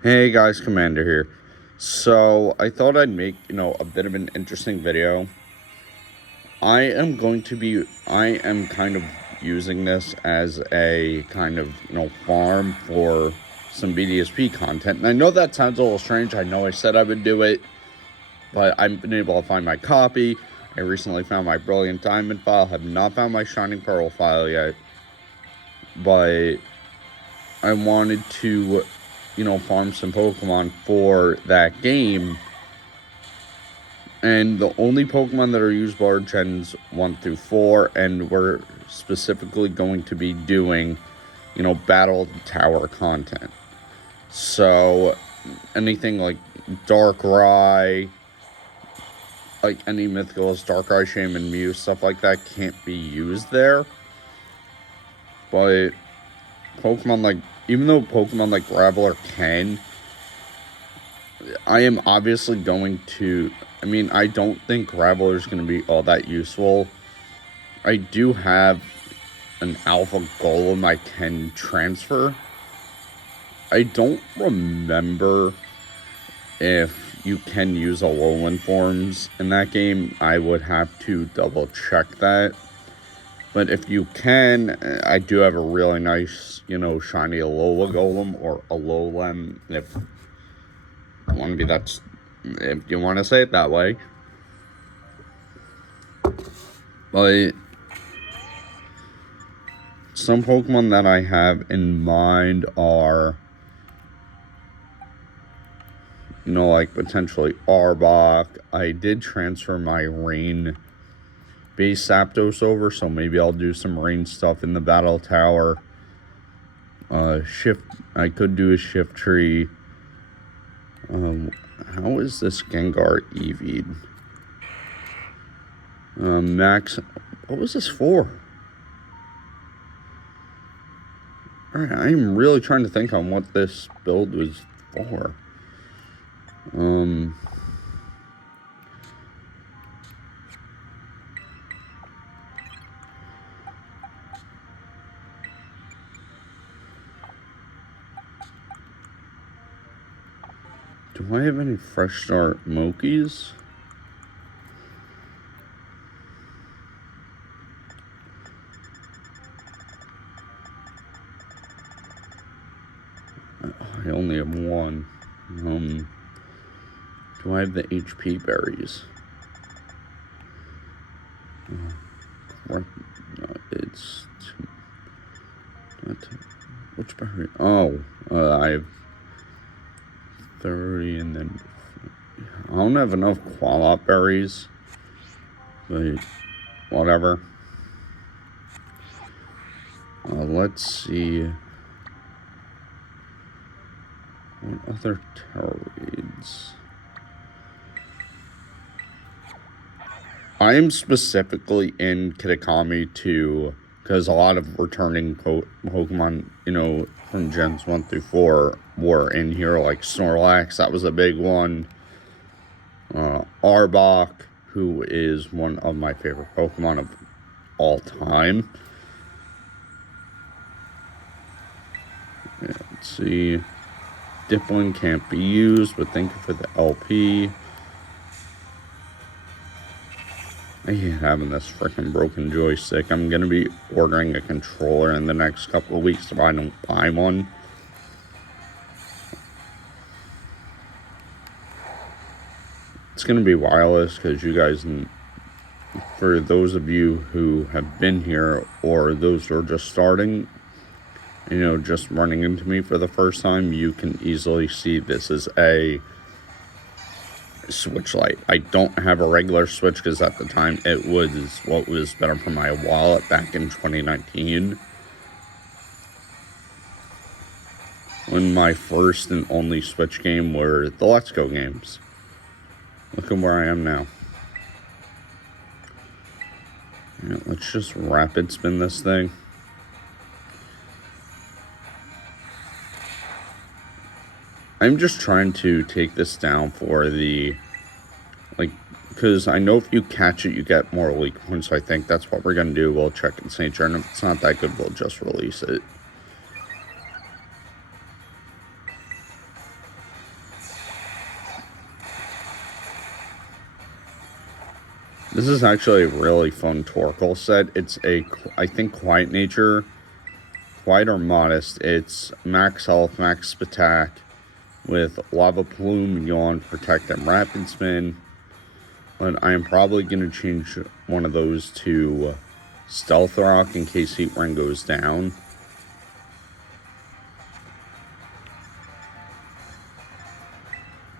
Hey guys, Commander here. So I thought I'd make, a bit of an interesting video. I am kind of using this as a kind of, farm for some BDSP content. And I know that sounds a little strange. I know I said I would do it, but I've been able to find my copy. I recently found my Brilliant Diamond file, have not found my Shining Pearl file yet, but I wanted to, farm some Pokemon for that game. And the only Pokemon that are used are Gens 1 through 4, and we're specifically going to be doing, Battle Tower content. So, anything like Darkrai, like any Mythicals, Darkrai, Shaman, Mew, stuff like that can't be used there. But even though Pokemon like Graveler can, I am obviously going to. I don't think Graveler is going to be all that useful. I do have an Alpha Golem I can transfer. I don't remember if you can use Alolan forms in that game. I would have to double check that. But if you can, I do have a really nice, shiny Alola Golem or Alolan, if you want to say it that way. But some Pokemon that I have in mind are, like potentially Arbok. I did transfer my Rain base Zapdos over, so maybe I'll do some Rain stuff in the Battle Tower. I could do a Shift Tree. How is this Gengar EV'd? Max, what was this for? Alright, I'm really trying to think on what this build was for. Do I have any Fresh Start Mokies? I only have one. Do I have the HP berries? It's which berry? Oh, I have 30, and then I don't have enough Qualop berries, but whatever. Let's see. What other Terrorids? I am specifically in Kitakami because a lot of returning Pokemon, from Gens 1 through 4 were in here, like Snorlax, that was a big one. Arbok, who is one of my favorite Pokemon of all time. Let's see. Dipplin can't be used, but thank you for the LP. I hate having this freaking broken joystick. I'm going to be ordering a controller in the next couple of weeks if I don't buy one. It's going to be wireless because you guys, for those of you who have been here or those who are just starting, just running into me for the first time, you can easily see this is a Switch Lite. I don't have a regular Switch because at the time it was what was better for my wallet back in 2019. When my first and only Switch game were the Let's Go games. Look at where I am now. Yeah, let's just rapid spin this thing. I'm just trying to take this down for the, because I know if you catch it, you get more leak points, so I think that's what we're going to do. We'll check its nature, and if it's not that good, we'll just release it. This is actually a really fun Torkoal set. It's a, I think, Quiet Nature. Quiet or Modest. It's max health, max attack with Lava Plume, Yawn, Protect, and Rapid Spin. But I am probably going to change one of those to Stealth Rock in case Heat Ring goes down.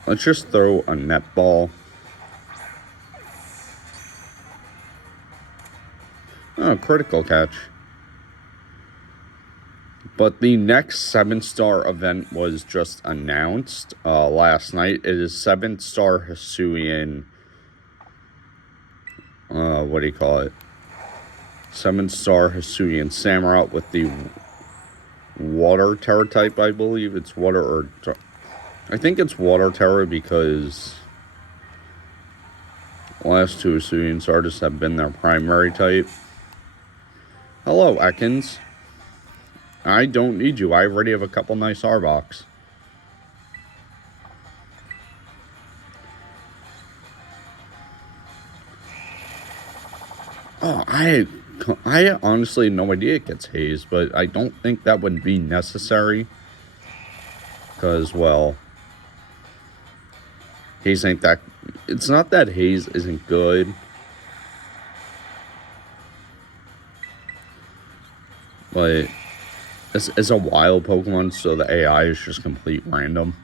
Let's just throw a Netball. Oh, critical catch. But the next 7-star event was just announced last night. It is 7-star Hisuian. What do you call it? 7-star Hisuian Samurott with the Water Tera type, I believe. It's Water or... I think it's Water Tera because the last 2 Hisuian artists have been their primary type. Hello, Ekans. I don't need you. I already have a couple nice Arboks. Oh, I honestly had no idea it gets Haze, but I don't think that would be necessary. Because, well, Haze ain't that... It's not that Haze isn't good. But it's a wild Pokemon, so the AI is just complete random.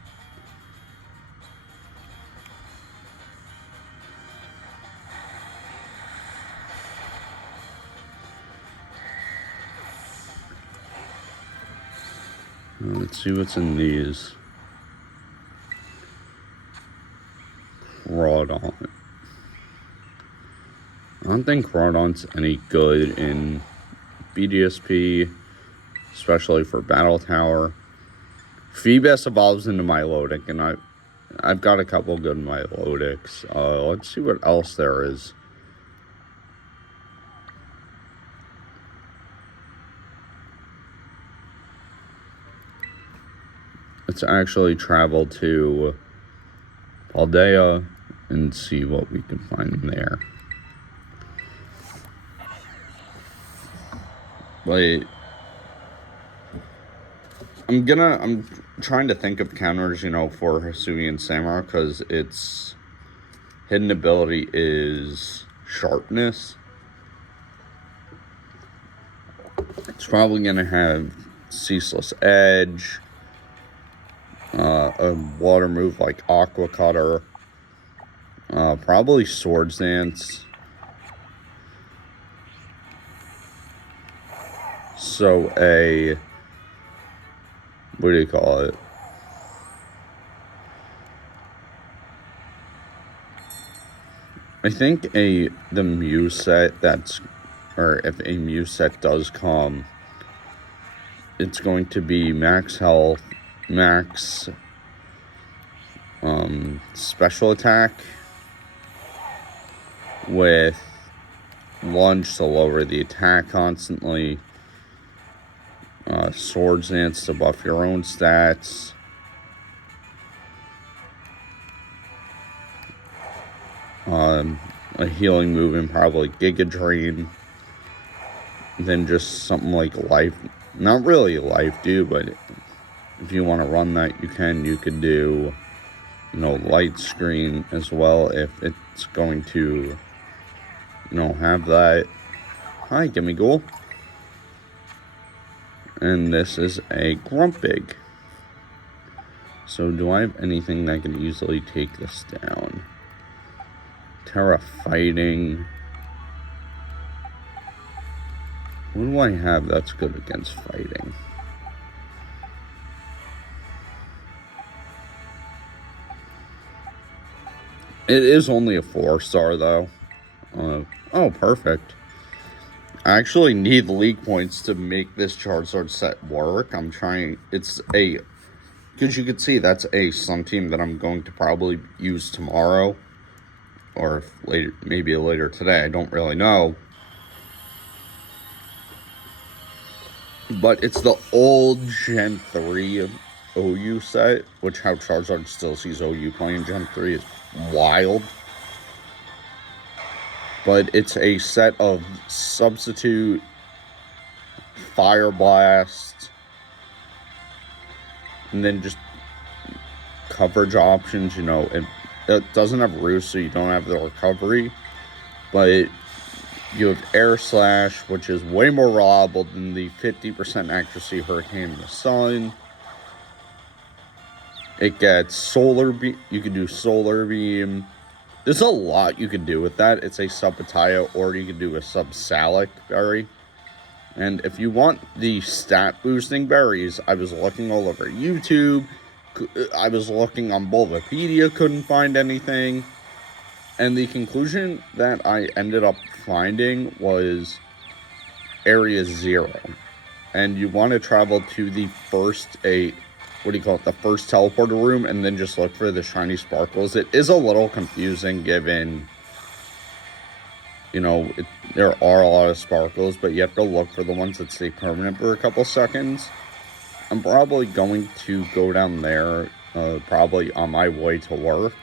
Let's see what's in these. Crawdon. I don't think Crawdon's any good in bdsp, especially for Battle Tower. Feebas evolves into Milotic, and I've got a couple good Milotics. Let's see what else there is. Let's actually travel to Paldea and see what we can find there. Wait. I'm trying to think of counters, for Hisuian Samurott, because its hidden ability is Sharpness. It's probably going to have Ceaseless Edge, a water move like Aqua Cutter, probably Swords Dance. So what do you call it? I think the Mew set if a Mew set does come, it's going to be max health, max special attack with lunge to lower the attack constantly, Swords Dance to buff your own stats, a healing move and probably Giga Drain, then just something like Life, not really Life Dew, but if you want to run that, you could do, Light Screen as well, if it's going to, have that. Hi, Gimmighoul. And this is a Grumpig. So do I have anything that can easily take this down? Tera Fighting. What do I have that's good against fighting? It is only a 4-star though. Oh, perfect. I actually need league points to make this Charizard set work. I'm trying. Because you can see that's a Sun Team that I'm going to probably use tomorrow. Or maybe later today. I don't really know. But it's the old Gen 3 OU set, which how Charizard still sees OU playing Gen 3 is wild. But it's a set of substitute, fire blast, and then just coverage options. You know, it doesn't have roost, so you don't have the recovery. But you have air slash, which is way more reliable than the 50% accuracy hurricane in the sun. It gets solar beam. You can do solar beam. There's a lot you can do with that. It's a sub-Pataya, or you can do a sub-Salic berry. And if you want the stat boosting berries, I was looking all over YouTube. I was looking on Bulbapedia, couldn't find anything. And the conclusion that I ended up finding was Area 0. And you want to travel to the first the first teleporter room, and then just look for the shiny sparkles. It is a little confusing given, you know, there are a lot of sparkles, but you have to look for the ones that stay permanent for a couple seconds. I'm probably going to go down there, probably on my way to work.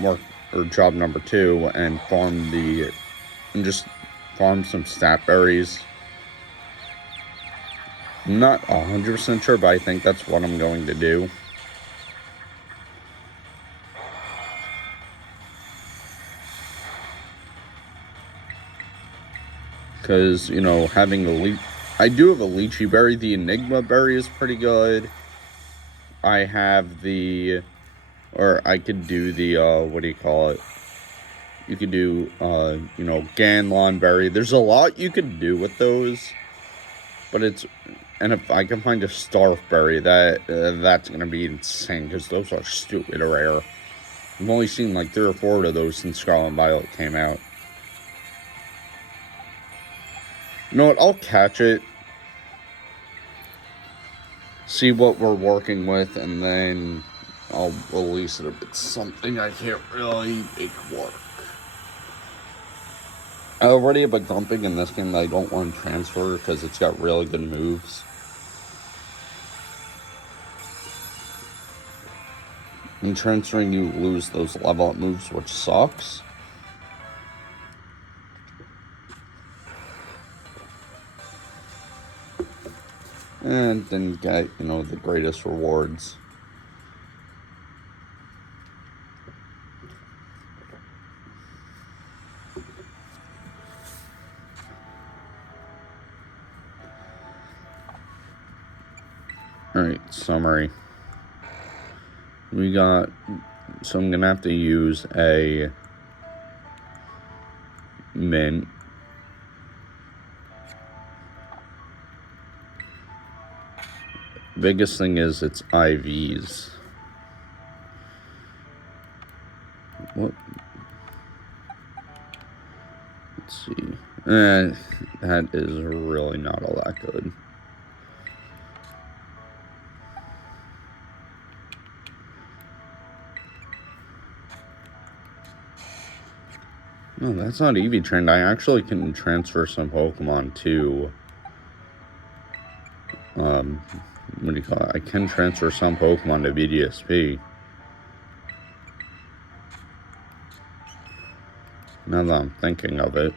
Work or job number 2, and just farm some stat berries. I'm not 100% sure, but I think that's what I'm going to do. Because, you know, having I do have a lychee berry. The Enigma berry is pretty good. I have I could do the, you could do, you know, Ganlon berry. There's a lot you could do with those. But and if I can find a Starf berry, that's going to be insane, because those are stupid rare. I've only seen like 3 or 4 of those since Scarlet and Violet came out. You know what, I'll catch it, see what we're working with, and then I'll release it if it's something I can't really make work. I already have a dumping in this game that I don't want to transfer because it's got really good moves. In transferring, you lose those level up moves, which sucks. And didn't get, you know, the greatest rewards. Alright, summary. So I'm going to have to use a mint. Biggest thing is it's IVs. What? Let's see. That is really not all that good. No, that's not EV Trend. I actually can transfer some Pokemon to, I can transfer some Pokemon to BDSP. Now that I'm thinking of it.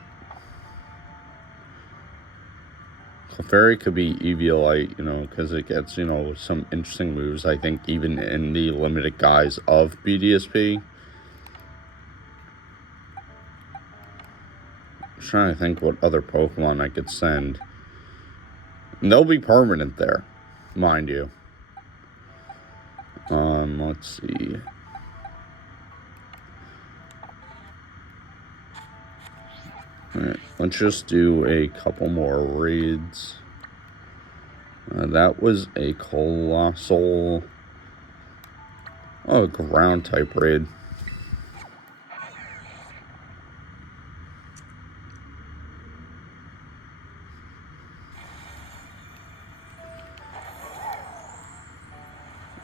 Clefairy could be Eviolite, you know, because it gets, you know, some interesting moves, I think, even in the limited guise of BDSP. I'm trying to think what other Pokemon I could send. And they'll be permanent there, mind you. Let's see. Alright, let's just do a couple more raids. That was a colossal... ground type raid.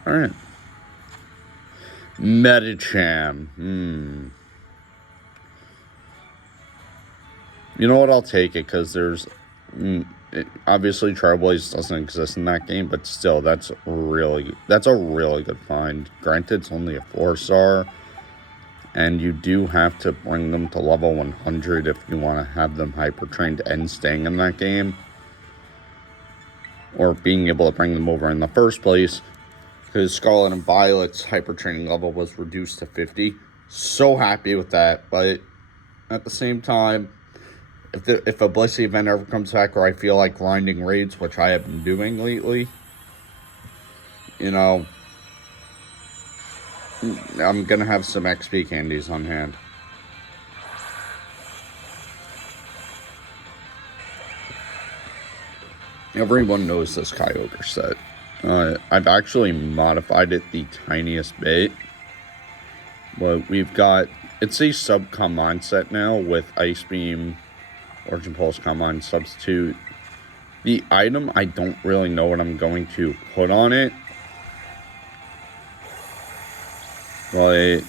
Alright. Medicham. You know what, I'll take it, because there's... obviously, Trailblaze doesn't exist in that game, but still, that's a really good find. Granted, it's only a 4-star, And you do have to bring them to level 100 if you want to have them hyper trained and staying in that game, or being able to bring them over in the first place, because Scarlet and Violet's hyper training level was reduced to 50. So happy with that, but at the same time, if a Blissey event ever comes back where I feel like grinding raids, which I have been doing lately, you know, I'm gonna have some XP candies on hand. Everyone knows this Kyogre set. I've actually modified it the tiniest bit. But we've got, it's a sub-common set now with Ice Beam, Origin Pulse Common Substitute. The item, I don't really know what I'm going to put on it. But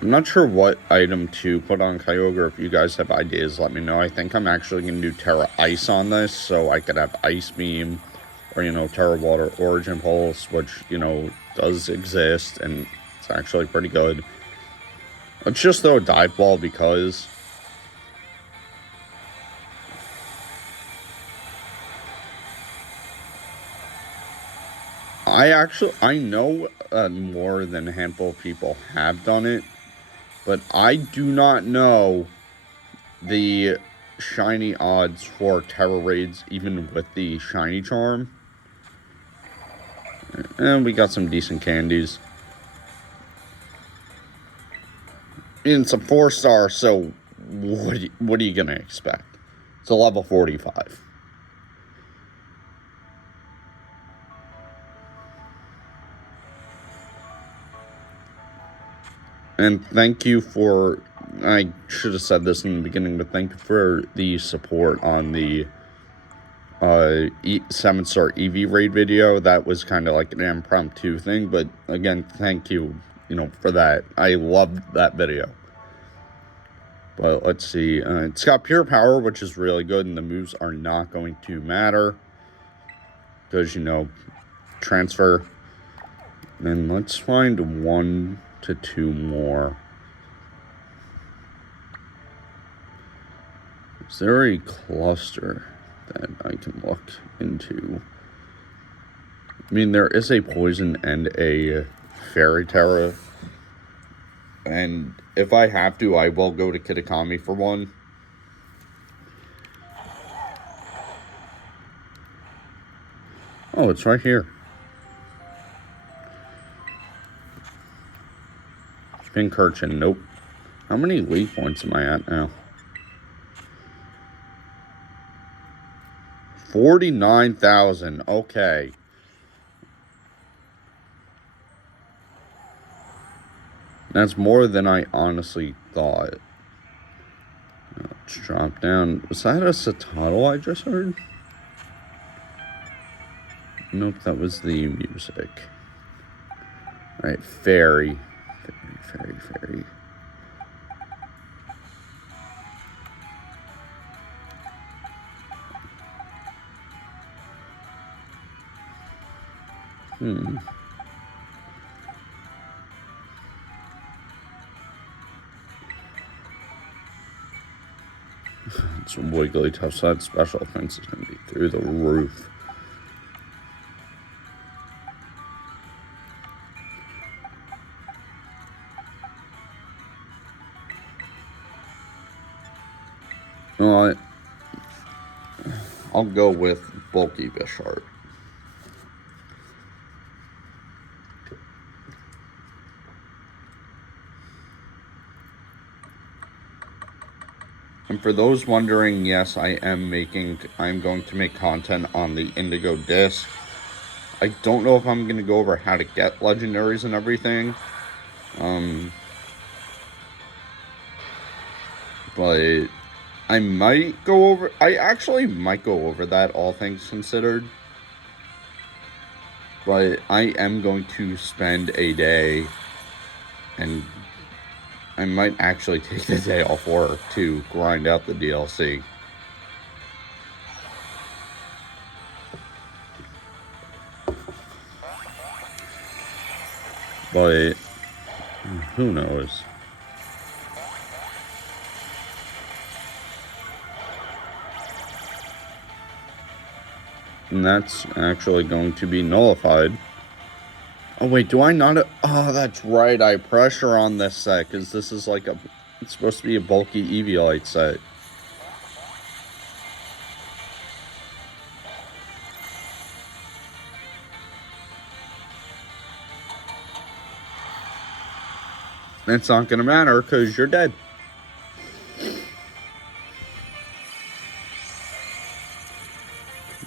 I'm not sure what item to put on Kyogre. If you guys have ideas, let me know. I think I'm actually going to do Tera Ice on this, so I could have Ice Beam, or, you know, Tera Water Origin Pulse, which, you know, does exist, and it's actually pretty good. Let's just throw a Dive Ball because I know more than a handful of people have done it, but I do not know the shiny odds for Tera raids, even with the shiny charm. And we got some decent candies. It's a 4-star, so what are you gonna expect? It's a level 45. And thank you for, I should have said this in the beginning, but thank you for the support on the 7-star EV raid video. That was kind of like an impromptu thing, but again, thank you, you know, for that. I loved that video. But let's see, it's got pure power, which is really good, and the moves are not going to matter because, you know, transfer. And let's find 1 to 2 more. Is there a cluster that I can look into? I mean, there is a poison and a fairy Tera, and if I have to, I will go to Kitakami for one. Oh, it's right here. Pincurchin, nope. How many league points am I at now? 49,000. Okay. That's more than I honestly thought. Let's drop down. Was that a Satotl I just heard? Nope, that was the music. Alright, fairy. Fairy. It's Wigglytuff, so that special defense is going to be through the roof. Well, I'll go with bulky Bisharp. And for those wondering, yes, I'm going to make content on the Indigo Disc. I don't know if I'm going to go over how to get legendaries and everything. But I actually might go over that, all things considered. But I am going to spend a day, and I might actually take the day off work to grind out the DLC. But who knows? And that's actually going to be nullified. Oh, wait, do I not? Oh, that's right. I pressure on this set because this is like it's supposed to be a bulky Eviolite set. It's not going to matter because you're dead.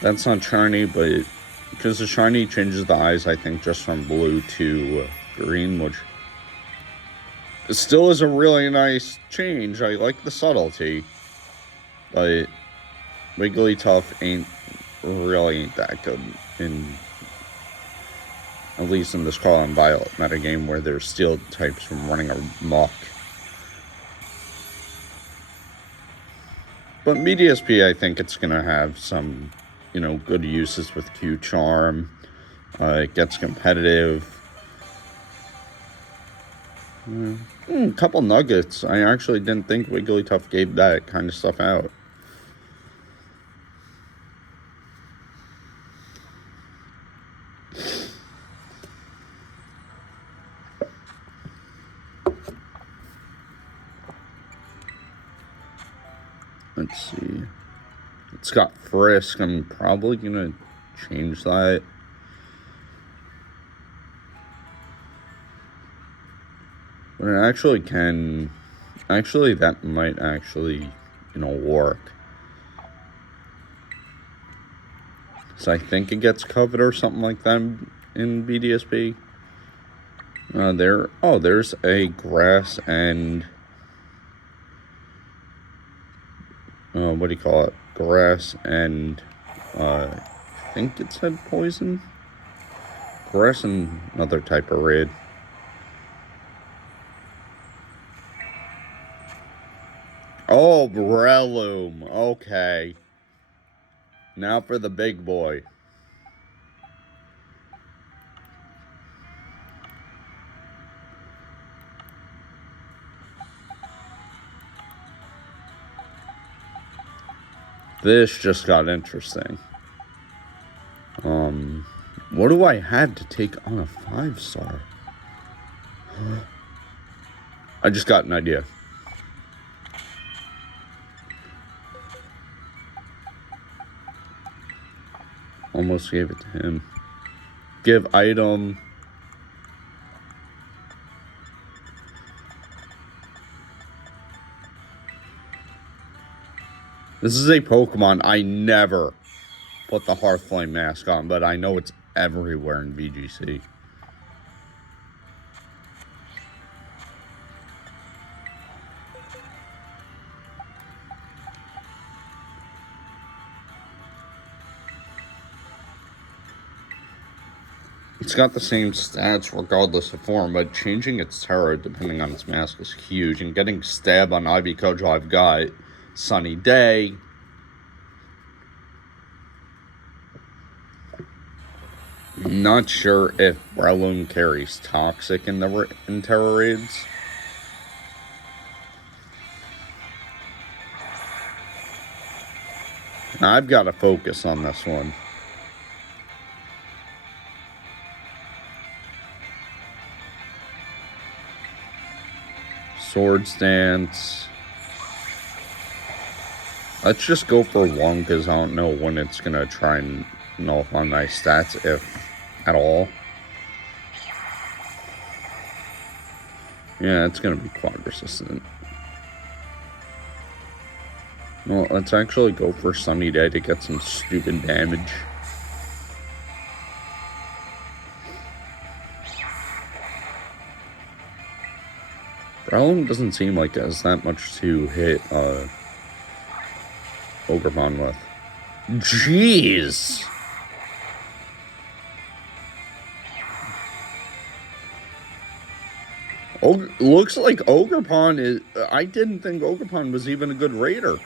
That's not shiny, but because the shiny changes the eyes, I think, just from blue to green, which still is a really nice change. I like the subtlety, but Wigglytuff ain't that good at least in the Scarlet and Violet metagame where there's steel types from running amok. But bdsp, I think it's gonna have some, good uses with Q-Charm. It gets competitive. A couple nuggets. I actually didn't think Wigglytuff gave that kind of stuff out. Let's see. It's got Frisk. I'm probably gonna change that. But it actually can. Actually, that might actually, work. So I think it gets covered or something like that in bdsp. There's a grass and what do you call it? Grass and I think it said poison. Grass and another type of raid. Oh, Breloom. Okay. Now for the big boy. This just got interesting. What do I have to take on a 5-star? I just got an idea. Almost gave it to him. Give item. This is a Pokemon I never put the Hearthflame mask on, but I know it's everywhere in VGC. It's got the same stats regardless of form, but changing its Tera depending on its mask is huge. And getting Stab on Ivy Kojo, I've got Sunny Day. Not sure if Breloom carries Toxic in Tera raids. I've got to focus on this one. Swords Dance. Let's just go for one because I don't know when it's going to try and nullify my stats, if at all. Yeah, it's going to be quad resistant. Well, let's actually go for Sunny Day to get some stupid damage. Breloom doesn't seem like it has that much to hit Ogerpon with. Jeez! Looks like Ogerpon is... I didn't think Ogerpon was even a good raider.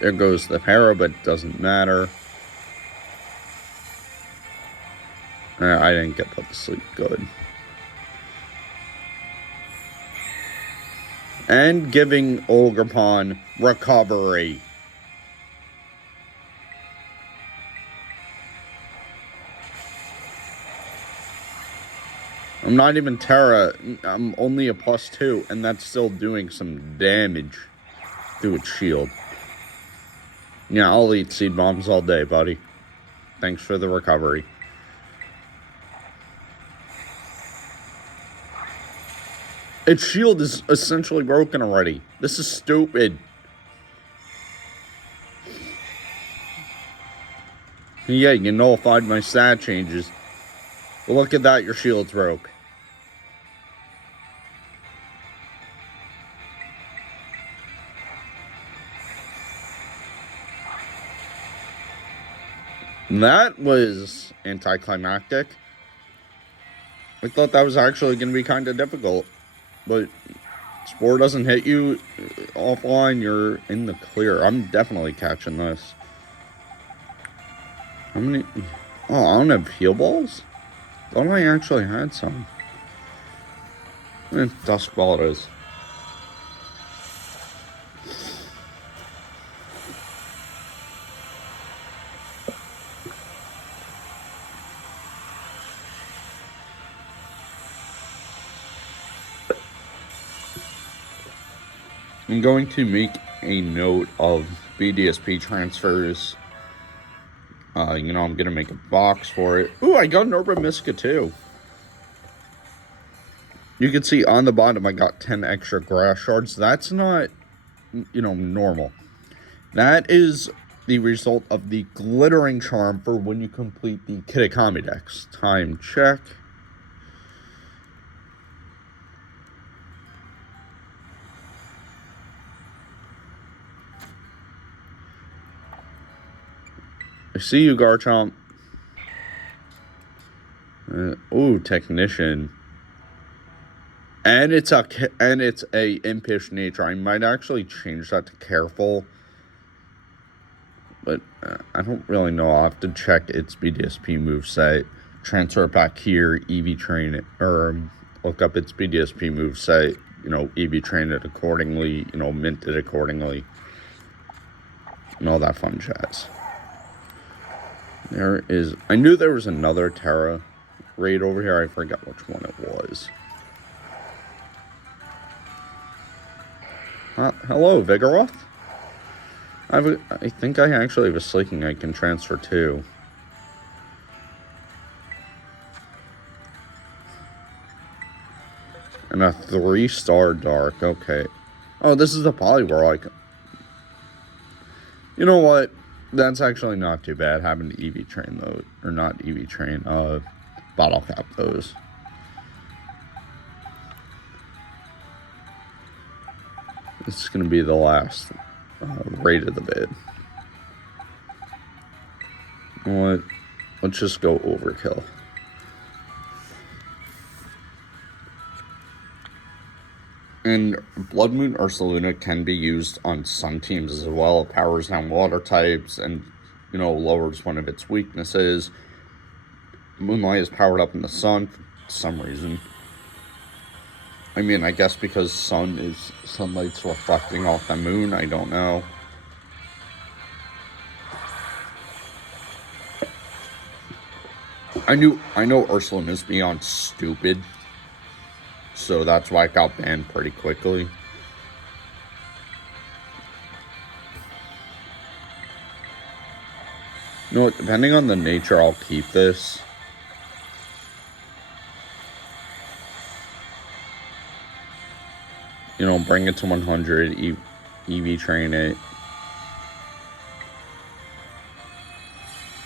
There goes the Tera, but it doesn't matter. I didn't get put to sleep. Good. And giving Ogerpon recovery. I'm not even Tera. I'm only a +2, and that's still doing some damage through its shield. Yeah, I'll eat seed bombs all day, buddy. Thanks for the recovery. Its shield is essentially broken already. This is stupid. Yeah, you nullified my stat changes. But look at that, your shield's broke. That was anticlimactic. I thought that was actually going to be kind of difficult. But Spore doesn't hit you offline, you're in the clear. I'm definitely catching this. How many? Oh, I don't have heal balls? Thought I actually had some. Dusk ball it is. I'm going to make a note of bdsp transfers. I'm going to make a box for it. Ooh, I got an Urban Myska too. You can see on the bottom I got 10 extra grass shards. That's not, normal. That is the result of the glittering charm for when you complete the Kitakami Dex. Time check. I see you, Garchomp. Ooh, Technician. And it's a impish nature. I might actually change that to careful. But I don't really know. I'll have to check its BDSP moveset. Transfer it back here, EV train it, or look up its BDSP moveset, EV train it accordingly, mint it accordingly. And all that fun jazz. I knew there was another Tera raid over here. I forgot which one it was. Hello, Vigoroth. I think I actually have a Slaking I can transfer to. And a 3-star Dark. Okay. Oh, this is the Poliwhirl. You know what? That's actually not too bad having to EV train those. Or not EV train, bottle cap those. This is going to be the last raid of the vid. You know what? Let's just go overkill. And Blood Moon Ursaluna can be used on sun teams as well. It powers down water types and, lowers one of its weaknesses. Moonlight is powered up in the sun for some reason. I mean, I guess because sunlight's reflecting off the moon, I don't know. I know Ursaluna is beyond stupid. So that's why it got banned pretty quickly. You know what, depending on the nature, I'll keep this. Bring it to 100, EV train it.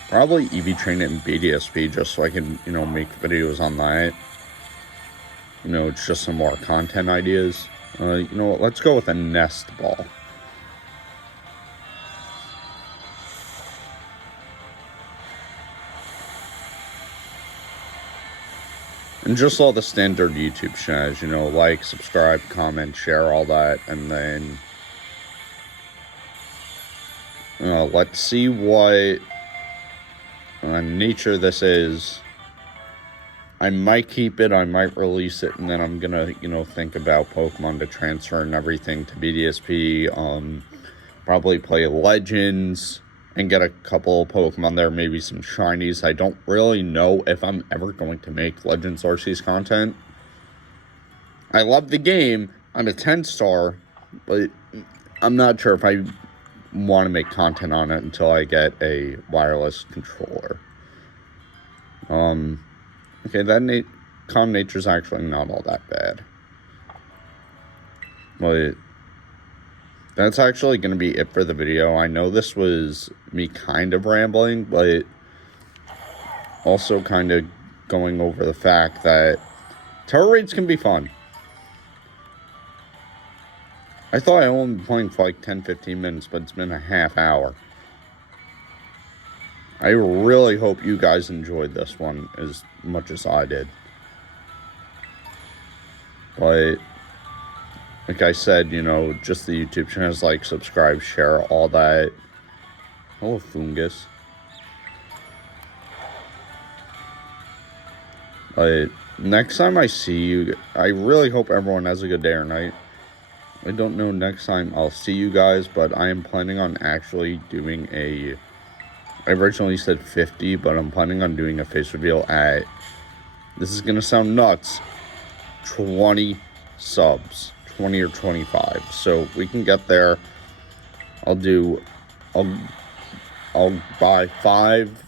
Probably EV train it in BDSP just so I can, make videos on that. It's just some more content ideas. Let's go with a Nest Ball. And just all the standard YouTube shenanigans, like, subscribe, comment, share, all that. And then, let's see what nature this is. I might keep it, I might release it, and then I'm gonna, think about Pokemon to transfer and everything to BDSP. Probably play Legends and get a couple Pokemon there, maybe some shinies. I don't really know if I'm ever going to make Legends Arceus content. I love the game. I'm a 10-star, but I'm not sure if I want to make content on it until I get a wireless controller. Okay, that calm nature's actually not all that bad. But that's actually going to be it for the video. I know this was me kind of rambling, but also kind of going over the fact that Tera raids can be fun. I thought I only been playing for like 10-15 minutes, but it's been a half hour. I really hope you guys enjoyed this one as much as I did. But like I said, just the YouTube channels, like, subscribe, share, all that. Hello, Fungus. But next time I see you, I really hope everyone has a good day or night. I don't know next time I'll see you guys, but I am planning on actually doing I originally said 50, but I'm planning on doing a face reveal at, this is going to sound nuts, 20 subs. 20 or 25. So we can get there. I'll buy 5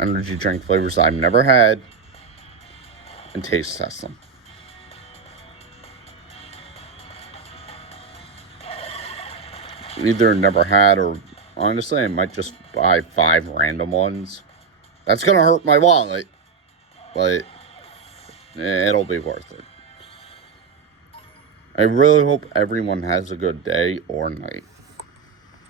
energy drink flavors I've never had and taste test them. Either never had, or honestly I might just buy 5 random ones. That's gonna hurt my wallet, but it'll be worth it. I really hope everyone has a good day or night.